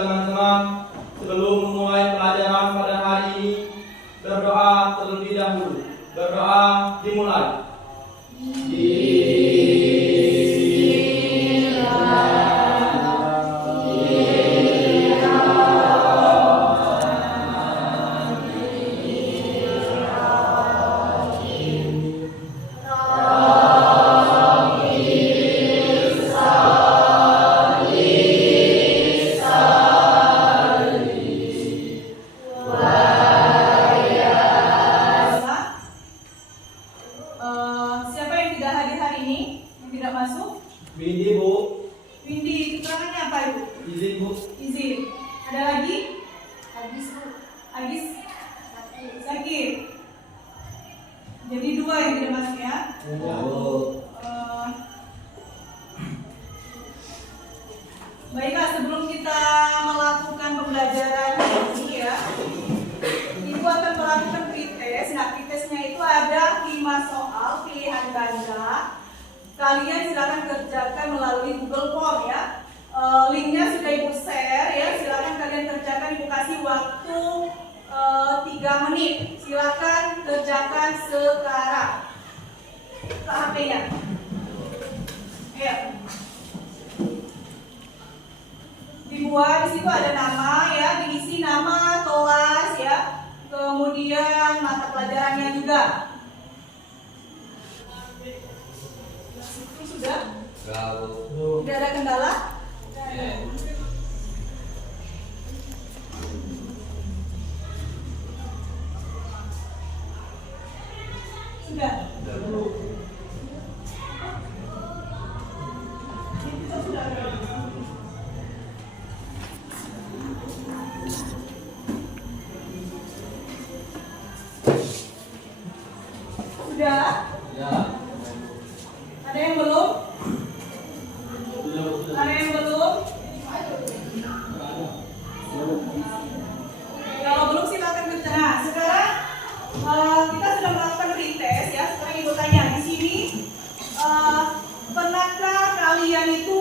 teman-teman, sebelum memulai pelajaran pada hari ini, berdoa terlebih dahulu. Berdoa dimulai. Siapa yang tidak hadir hari ini? Yang tidak masuk? Windy, Bu. Windy, keterangannya apa Ibu? Izin, Bu. Izin. Ada lagi? Agis, Bu. Agis? Sakit. Sakit. Jadi 2 yang tidak masuk ya? Ya, Bu. Baiklah, sebelum kita melakukan pembelajaran ini ya, Ibu akan melakukan pretest. Nah, pretestnya itu ada 5 soal pilihan ganda. Kalian silakan kerjakan melalui Google Form ya. Linknya sudah Ibu share ya. Silakan kalian kerjakan. Ibu kasih waktu 3 menit. Silakan kerjakan sekarang. Ke HP-nya. Ayo. Dibuat di situ ada nama ya, diisi nama, kelas ya, kemudian mata pelajarannya juga. Sudah? Tidak ada kendala? Sudah? Sudah? Ya. Ada yang belum? Ada yang belum? Kalau belum silakan kerja. Nah, sekarang kita sudah melakukan pretest ya. Sekarang Ibu tanya di sini, pernahkah kalian itu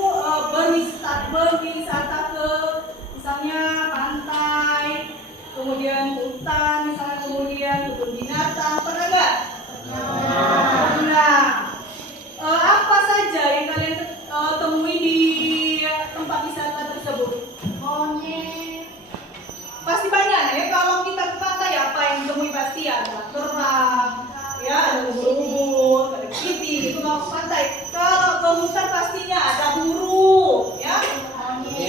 berwisata ke misalnya pantai, kemudian hutan, misalnya kemudian kebun binatang, pernah nggak? Pernah. Apa saja yang kalian temui di tempat wisata tersebut? Monyet. Pasti banyak ya. Kalau kita ke pantai apa yang ditemui pasti ada kerang, ya ada ubur-ubur, ada kepiting. Itu kalau ke pantai. Kalau ke hutan pastinya ada burung, ya.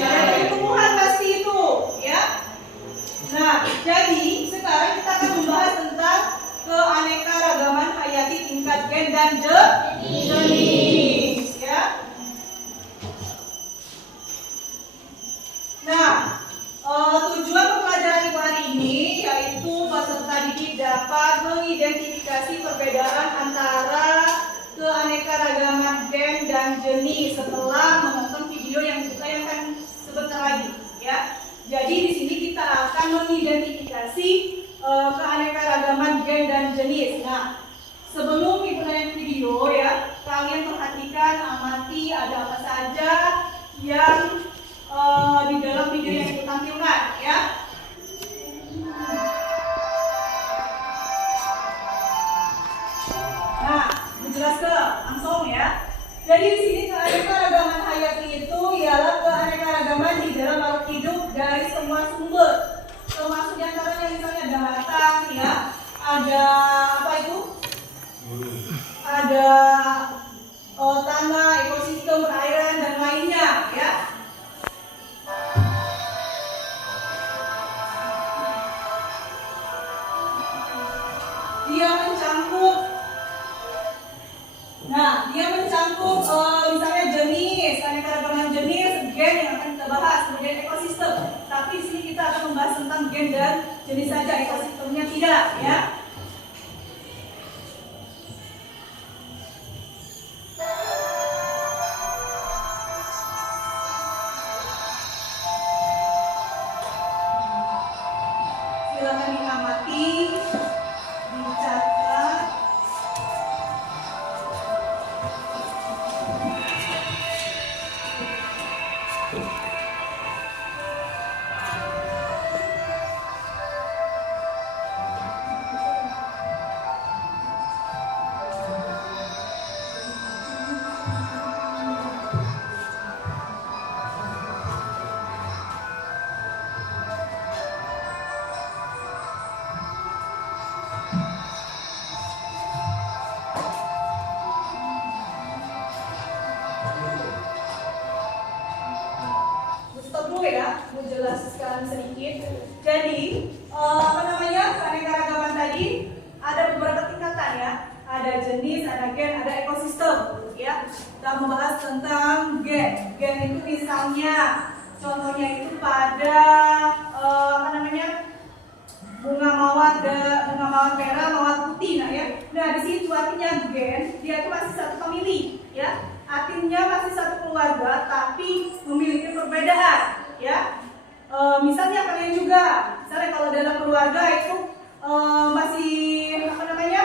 Ada tumbuhan pasti itu, ya. Nah, jadi sekarang kita akan membahas tentang keanekaragaman hayati tingkat gen dan jenis, ya. Nah, tujuan pembelajaran Ibu hari ini yaitu peserta didik dapat mengidentifikasi perbedaan antara keanekaragaman gen dan jenis setelah menonton video yang ditayangkan sebentar lagi, ya. Jadi di sini kita akan mengidentifikasi keanekaragaman gen dan jenis. Nah, sebelum Ibu nonton video ya, kalian perhatikan, amati ada apa saja yang di dalam video yang Ibu tampilkan ya. Nah, dijelaskan langsung ya. Jadi di sini keanekaragaman hayati itu ialah keanekaragaman di dalam makhluk hidup dari semua sumber. Termasuk diantaranya misalnya ada binatang ya, ada apa itu? Ada tanah, ekosistem, perairan dan lainnya ya. Dia mencangkup misalnya jenis, keanekaragaman jenis, gen yang akan kita bahas, kemudian ekosistem. Tapi di sini kita akan membahas tentang gen dan jenis saja, ekosistemnya tidak, ya. Silakan diamati, dicatat. sekarang sedikit. Jadi apa namanya, keanekaragaman tadi ada beberapa tingkatan ya. Ada jenis, ada gen, ada ekosistem ya. Kita membahas tentang gen. Gen itu misalnya contohnya itu pada apa namanya, bunga mawar merah, mawar putih, nah ya. Nah di situ artinya gen, dia itu masih satu famili, ya. Artinya masih satu keluarga, tapi memiliki perbedaan, ya. Misalnya kalian juga, misalnya kalau dalam keluarga itu masih apa namanya,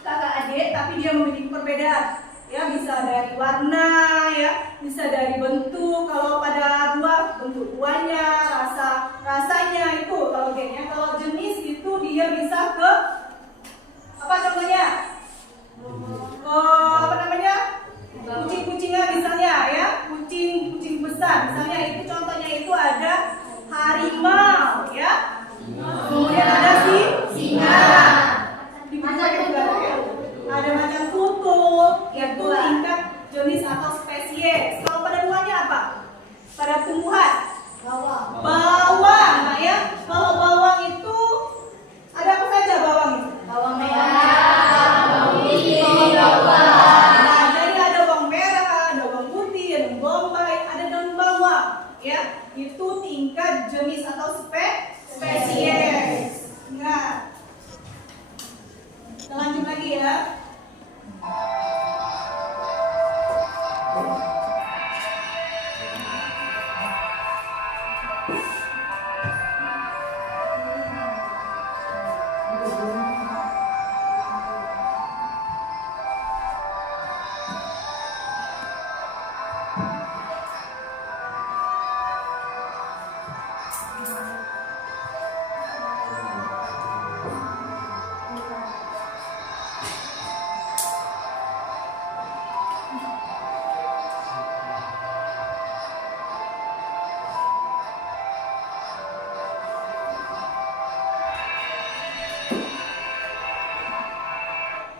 kakak adik, tapi dia memiliki perbedaan, ya. Bisa dari warna, ya, bisa dari bentuk. Kalau pada buah, bentuk buahnya, rasanya itu kalau gennya. Kalau jenis itu dia bisa ke apa contohnya? Apa namanya? Kucing-kucingan misalnya ya, kucing besar misalnya, itu contohnya itu ada harimau ya. Kemudian ada singa. Di buku juga ada macan tutul, itu tingkat jenis atau spesies. Kalau pada buahnya apa? Pada tumbuhan. Bawang, nah ya. Kalau bawang itu ada apa saja bawang itu? Bawang merah, bawang putih, Nah, jadi ada bawang merah, ada bawang putih, ada bombay, ada daun bawang, ya. Itu tingkat jenis atau spesies. Nah, kita lanjut lagi ya.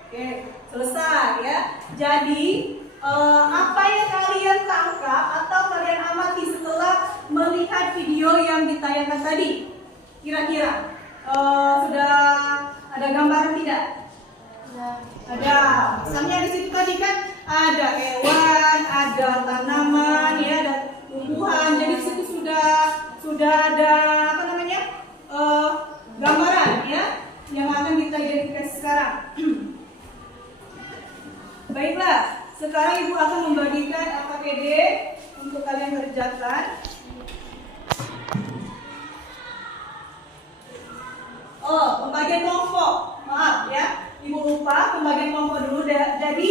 Oke, selesai ya. Jadi apa yang kalian tangkap atau kalian amati setelah melihat video yang ditayangkan tadi? Kira-kira sudah ada gambaran tidak? Ada. Misalnya di situ tadi kan ada hewan, ada tanaman, ya, ada tumbuhan. Jadi di situ sudah ada apa namanya, gambaran ya yang akan kita identifikasi sekarang. Baiklah, sekarang Ibu akan membagikan LKPD untuk kalian kerjakan. Pembagian kelompok. Maaf ya, Ibu lupa pembagian kelompok dulu. Jadi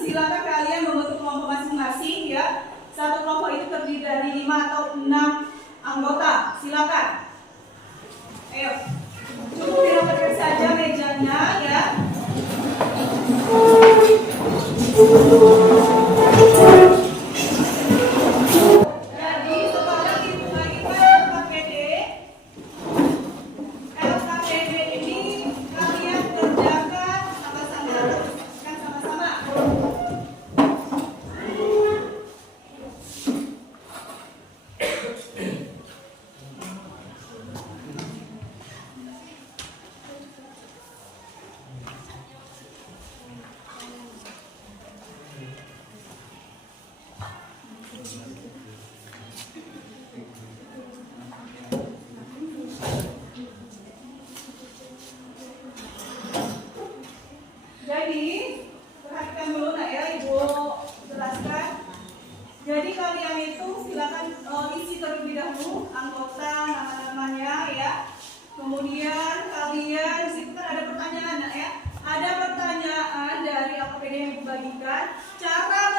silakan kalian membentuk kelompok masing-masing ya. Satu kelompok itu terdiri dari 5 atau 6 anggota. Silakan. Ayo. Cukup dirapatkan saja mejanya ya. Jadi sekarang Ibu bagikan LKPD ini kalian kerjakan sama-sama, teruskan sama-sama. Jadi, perhatikan dulu nak ya, Ibu jelaskan. Jadi kalian itu silakan isi terlebih dahulu anggota, nama-namanya ya. Kemudian kalian di situ kan ada pertanyaan nak ya. Ada pertanyaan dari LKPD yang Ibu bagikan. Cara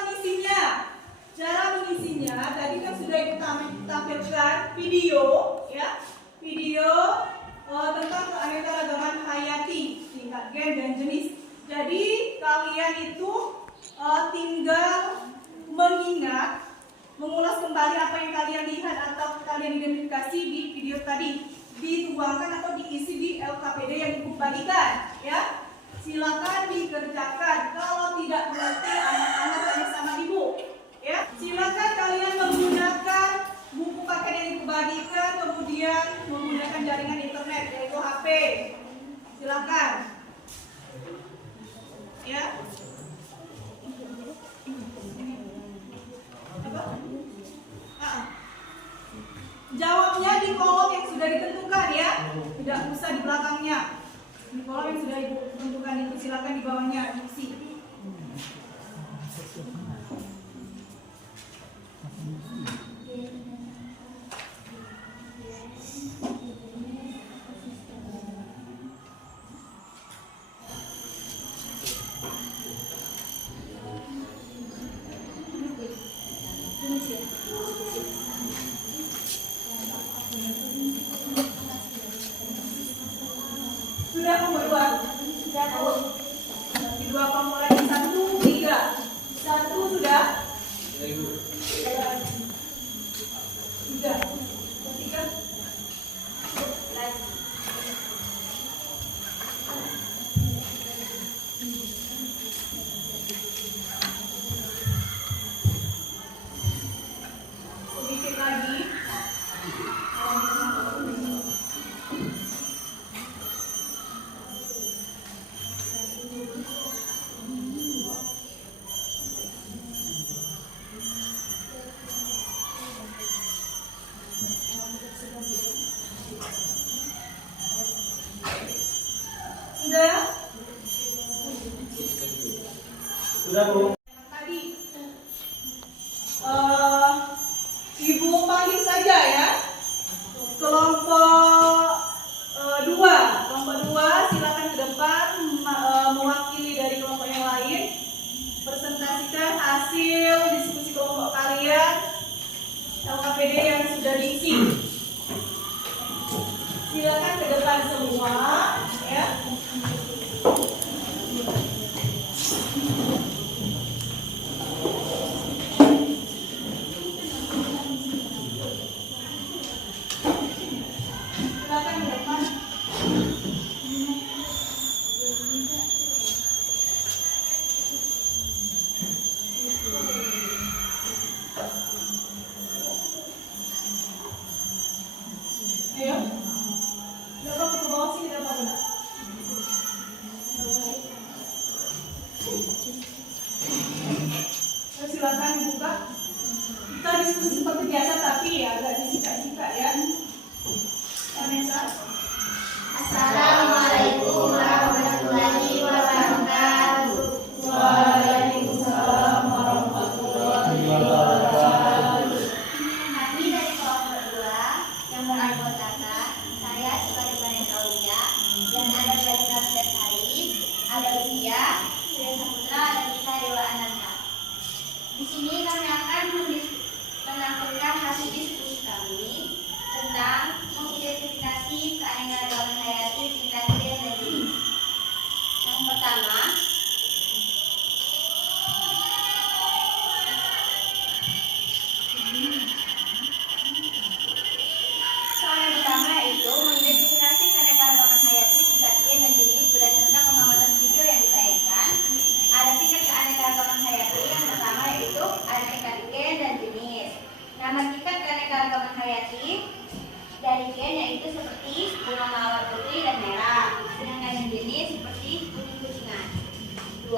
mengisinya tadi kan sudah Ibu tampilkan video ya. Video tentang keanekaragaman hayati, tingkat gen dan jenis. Jadi kalian itu tinggal mengingat, mengulas kembali apa yang kalian lihat atau kalian identifikasi di video tadi, dituangkan atau diisi di LKPD yang Ibu bagikan ya. Silakan dikerjakan. Kalau tidak berarti anak-anak tanya sama Ibu ya. Silakan kalian menggunakan buku paket yang membagikan kemudian menggunakan jaringan internet yaitu HP. Silakan. Ya. Apa? Jawabnya di kolom yang sudah ditentukan ya, tidak usah di belakangnya. Di kolom yang sudah ditentukan itu silakan di bawahnya isi. Sudah nomor 2. Sudah tahu. Di 2 kelompok lagi 1, 3. 1 sudah. 3. 3. Sedikit lagi. Sudah? Sudah, Bu. Tadi Ibu panggil saja ya. Kelompok 2. Kelompok 2 silakan ke depan mewakili dari kelompok yang lain. Presentasikan hasil diskusi kelompok kalian LKPD yang sudah diisi. Silakan ke depan semua ya. Silakan ke depan. Ayo. Dapat ke bawah sini dapat enggak? Silakan dibuka. Kita diskusi seperti biasa tapi ya agak disingkat-singkat ya. Vanessa. Assalamualaikum warahmatullahi wabarakatuh. Waalaikumsalam warahmatullahi wabarakatuh. Kami dari kelompok 2 yang beranggotakan saya sebagai Vanessa Aulia dan ada Berita Sari, ada Ulia, Surya Saputra, dan Ika Dewa Ananta. Di sini kami akan menampilkan hasil diskusi kami tentang mengidentifikasi keanekaragaman hayati tingkat gen dan jenis. Yang pertama, yaitu mengidentifikasi keanekaragaman hayati tingkat gen dan jenis berdasarkan pengamatan video yang ditayangkan. Ada tingkat keanekaragaman hayati yang pertama yaitu ada tingkat gen dan jenis. Nama tingkat keanekaragaman hayati dari gen yaitu seperti bunga mawar putih dan merah, sedangkan yang jenis seperti kucing-kucingan. 2.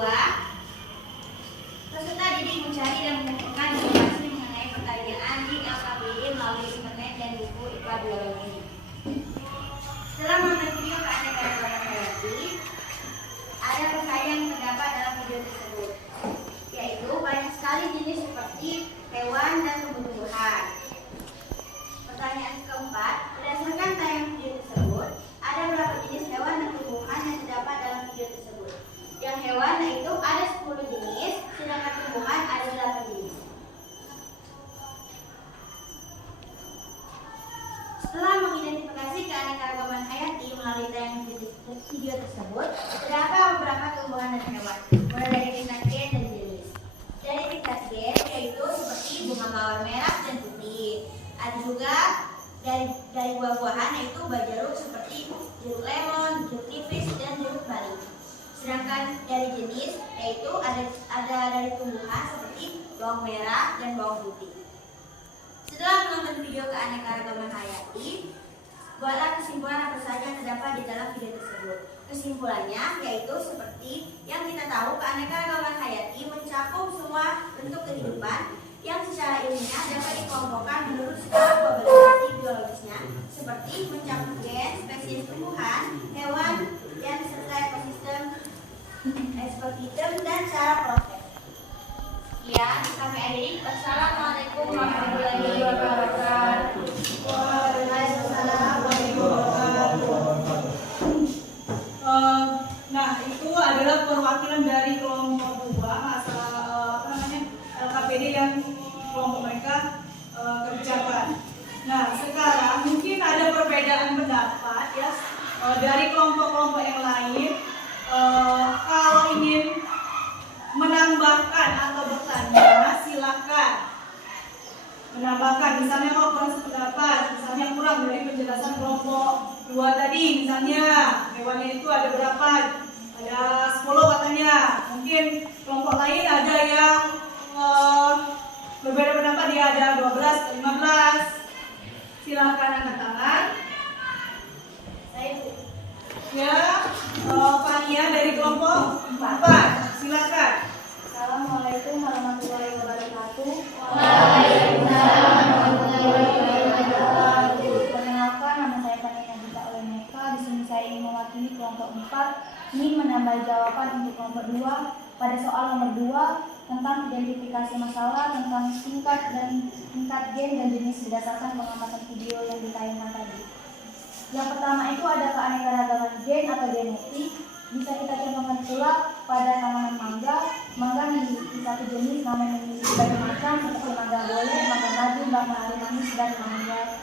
Peserta didik mencari dan mengumpulkan informasi mengenai pertanyaan di LKPD melalui internet dan buku IPA 2 ini. Setelah menonton video keanekaragaman hayati, ada pertanyaan yang terdapat dalam video tersebut, yaitu banyak sekali jenis seperti hewan dan tumbuh-tumbuhan. Pertanyaan keempat, berdasarkan tayangan video tersebut, ada berapa jenis hewan dan tumbuhan yang terdapat dalam video tersebut? Yang hewan yaitu ada 10 jenis, sedangkan tumbuhan ada 8 jenis. Setelah mengidentifikasi keanekaragaman hayati melalui tayangan video tersebut, terdapat beberapa tumbuhan dan hewan, mulai dari tingkat gen dan jenis. Dari tingkat gen yaitu seperti bunga mawar merah dan putih. Ada juga dari buah-buahan yaitu buah jeruk seperti jeruk lemon, jeruk nipis, dan jeruk bali. Sedangkan dari jenis yaitu ada dari tumbuhan seperti bawang merah dan bawang putih. Setelah menonton video keanekaragaman hayati, buatlah kesimpulan apa saja yang terdapat di dalam video tersebut. Kesimpulannya yaitu seperti yang kita tahu, keanekaragaman hayati mencakup semua bentuk kehidupan yang secara ilmiah dapat dikelompokkan menurut skala probabilitas biologisnya, seperti mencakup gen, spesies tumbuhan, hewan, dan serta ekosistem, dan cara proses. Ya, sampai akhiri. Wassalamualaikum warahmatullahi wabarakatuh. Waalaikumsalam warahmatullahi wabarakatuh. Nah, itu adalah perwakilan dari kelompok 2 LKPD yang kelompok mereka kerjakan. Nah, sekarang mungkin ada perbedaan pendapat ya dari kelompok-kelompok yang lain. Kalau ingin menambahkan atau bertanya, silakan menambahkan. Misalnya kalau kurang sependapat, misalnya kurang dari penjelasan kelompok 2 tadi, misalnya hewannya itu ada berapa? Ada 10 katanya. Mungkin kelompok lain ada yang berbeda pendapat, dia ada 12, 15. Silakan angkat tangan. Ya, Fania dari kelompok 4. Silakan. Assalamualaikum warahmatullahi wabarakatuh. Waalaikumsalam warahmatullahi wabarakatuh. Perkenalkan, nama saya Fania Nabila Oleneka. Di sini saya ingin mewakili kelompok 4, ingin menambah jawaban untuk kelompok 2 pada soal nomor 2 tentang identifikasi masalah tentang tingkat gen dan jenis berdasarkan pengamatan video yang ditayangkan tadi. Yang pertama itu ada keanekaragaman gen atau genetik. Bisa kita contohkan pula pada tanaman mangga. Mangga memiliki satu jenis namanya memiliki banyak macam seperti mangga boleh, mangga madu, mangga ari manis, dan mangga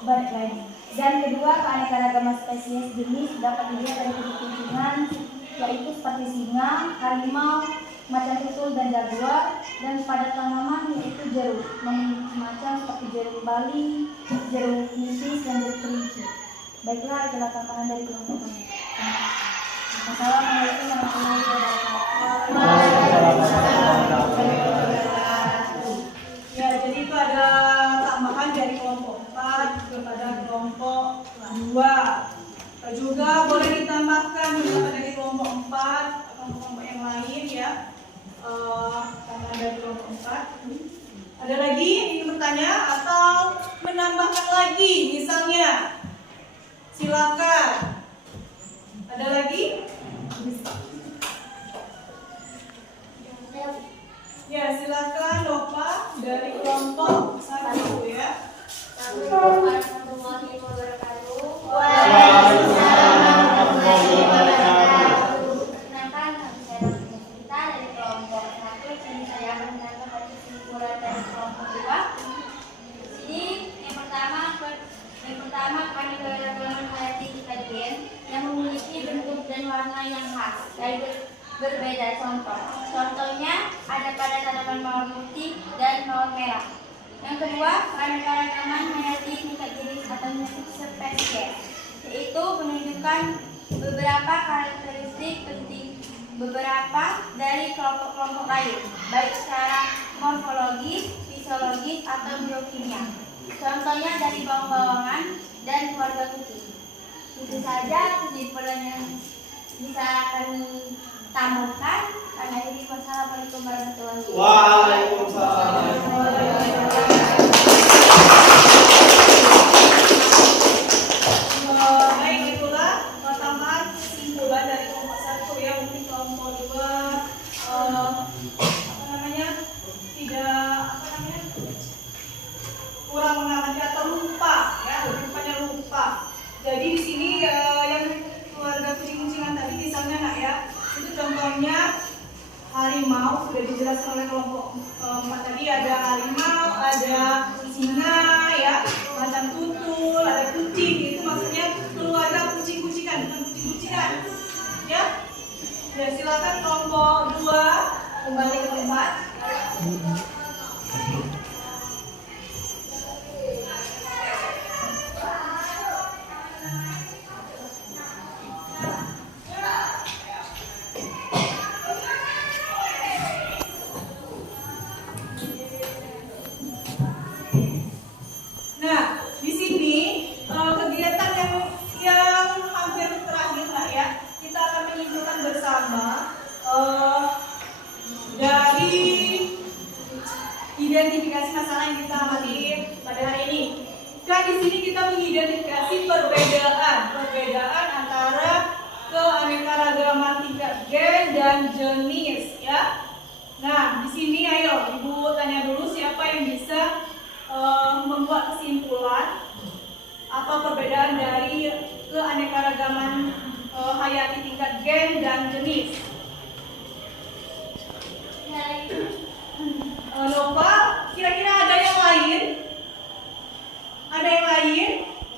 balik lagi. Dan kedua, keanekaragaman spesies jenis dapat dilihat dari kucing-kucingan, yaitu seperti singa, harimau, macan tutul, dan jaguar. Dan pada tanaman yaitu jeruk, memiliki macam seperti jeruk bali, jeruk nipis, dan jeruk kelinci. Baiklah, itulah tambahan dari kelompok kami. Assalamualaikum warahmatullahi wabarakatuh. Ya, jadi itu ada tambahan dari kelompok 4 kepada kelompok 2. Juga boleh ditambahkan pendapat dari kelompok 4 atau kelompok yang lain ya. Tambahan dari kelompok 4. Ada lagi ingin bertanya atau menambahkan lagi misalnya? Silakan. Ada lagi? Ya, silakan Nova dari kelompok 1 ya. Assalamualaikum warahmatullahi wabarakatuh. Waalaikumsalam warahmatullahi wabarakatuh. Perkenalkan, nama saya Raffi Kita dari kelompok 1. Sini saya akan menyampaikan kesimpulan dari kelompok 2. Jadi yang pertama keanekaragaman hayati kita gen yang memiliki bentuk dan warna yang khas dari berbeda contohnya ada pada tanaman mawar putih dan mawar merah. Yang kedua, keanekaragaman hayati tingkat jenis atau spesies, yaitu menunjukkan beberapa karakteristik penting beberapa dari kelompok-kelompok lain, baik secara morfologis, fisiologis, atau biokimia. Contohnya dari bawang-bawangan dan keluarga kucing. Itu saja kesimpulan yang bisa kami tambahkan. Karena ini wassalamualaikum warahmatullahi wabarakatuh. Waalaikumsalam. Baik, itulah tambahan kesimpulan dari kelompok 1 ya. Mungkin kelompok 2 kurang mengamati atau lupa ya, rupanya lupa. Jadi di sini yang keluarga kucing-kucingan tadi misalnya nak ya, itu contohnya harimau sudah dijelaskan oleh kelompok 4 tadi. Ada harimau, ada singa ya, macan tutul, ada kucing. Itu maksudnya keluarga kucing-kucingan, bukan kucing-kucingan ya. Ya, silakan kelompok 2 kembali ke tempat. di sini kita mengidentifikasi perbedaan antara keanekaragaman tingkat gen dan jenis, ya. Nah, di sini ayo Ibu tanya dulu siapa yang bisa membuat kesimpulan apa perbedaan dari keanekaragaman hayati tingkat gen dan jenis. Nova, kira-kira ada yang lain? Ada yang lain?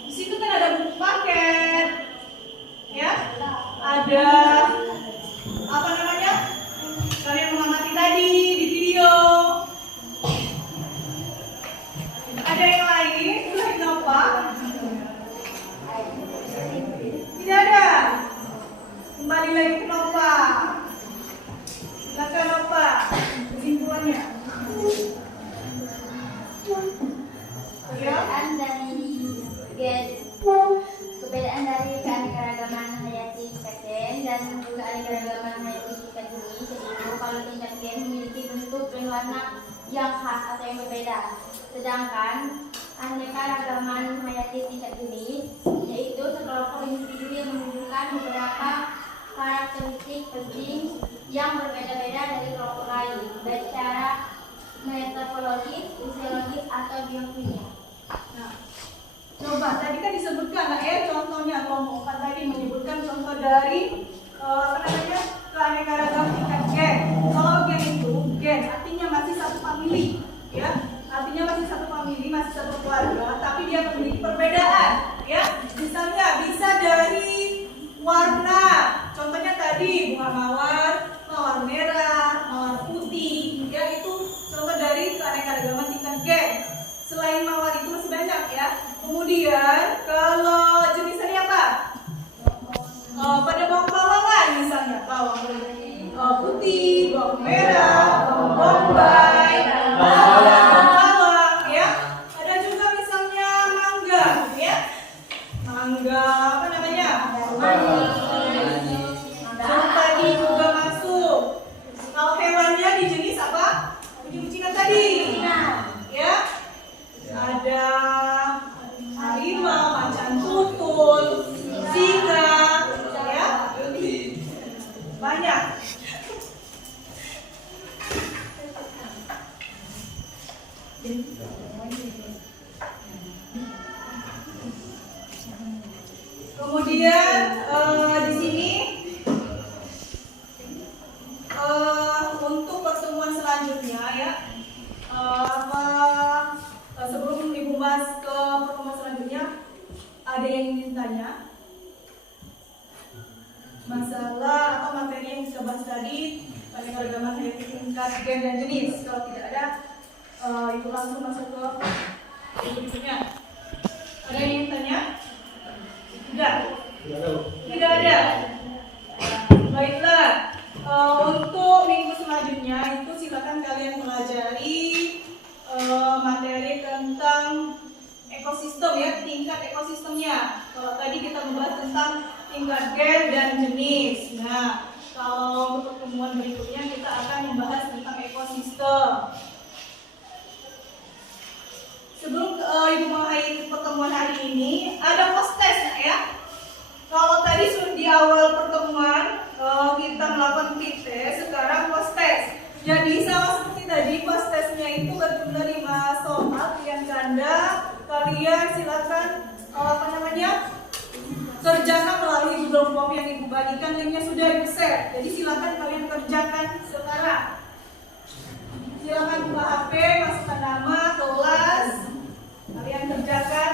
Di situ kan ada buku paket, ya? Ada apa namanya? Kalian mengamati tadi di video. Ada yang lain? Selain Nova? Tidak ada. Kembali lagi ke Nova. Silakan Nova, kesimpulannya. Perbedaan dari keanekaragaman hayati tingkat gen dan keanekaragaman hayati tingkat jenis yaitu kalau tingkat gen memiliki bentuk dan warna yang khas atau yang berbeda, sedangkan keanekaragaman hayati tingkat jenis yaitu sekelompok individu yang menunjukkan beberapa karakteristik penting yang berbeda-beda dari kelompok lain, baik secara metodologis, fisiologis, atau biokimia. Nah, coba tadi kan disebutkan lah ya contohnya kelompok kan tadi menyebutkan contoh dari keanekaragaman tingkat gen. Kalau gen itu gen artinya masih satu famili, ya, artinya masih satu famili, masih satu keluarga, tapi dia memiliki perbedaan, ya. Misalnya bisa dari warna, contohnya tadi bunga mawar, mawar merah, mawar putih, ya itu contoh dari keanekaragaman tingkat gen. Selain mawar itu masih banyak, ya. Kemudian kalau jenisnya apa? Pada bawang-bawangan misalnya, bawang putih, bawang merah, bawang bombay, bawang, ya. Ada juga misalnya mangga, ya. Mangga apa namanya? Tadi juga masuk. Kalau hewannya di jenis apa? Kucing-kucingan tadi, ya. Ada harimau, macan tutul, singa, ya. Banyak. Kemudian di sini untuk pertemuan selanjutnya, ya. Sebelum Ibu bahas ke pertemuan selanjutnya, ada yang ingin tanya masalah atau materi yang kita bahas tadi, keanekaragaman hayati tingkat gen dan jenis. Kalau tidak ada, Ibu langsung masuk ke berikutnya. Ada yang ingin tanya? Tidak. Tidak ada. Baiklah. Untuk minggu selanjutnya itu silakan kalian pelajari materi tentang ekosistem, ya, tingkat ekosistemnya. Kalau tadi kita membahas tentang tingkat gen dan jenis. Nah, kalau untuk pertemuan berikutnya kita akan membahas tentang ekosistem. Sebelum Ibu mengakhiri pertemuan hari ini, ada post test, ya. Kalau tadi sudah di awal pertemuan kita melakukan quick test, sekarang post test. Jadi sama seperti tadi, post testnya itu berjumlah 5 soal pilihan ganda. Kalian silakan kerjakan melalui Google Form yang Ibu bagikan, linknya sudah Ibu share. Jadi silakan kalian kerjakan sekarang. Silakan buka HP, masukkan nama, kelas, kalian kerjakan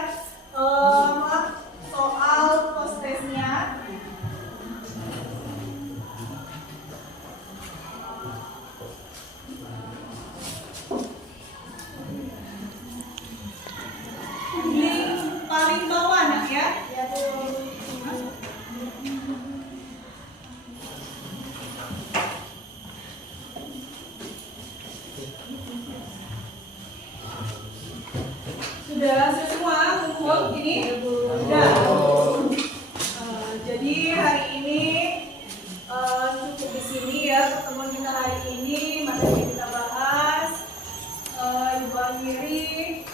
soal post testnya. Link paling bawah, nak, ya. Sudah semua kumpul begini? Sudah. Jadi hari ini cukup di sini, ya, pertemuan kita hari ini, materi yang kita bahas. Ibu akhiri.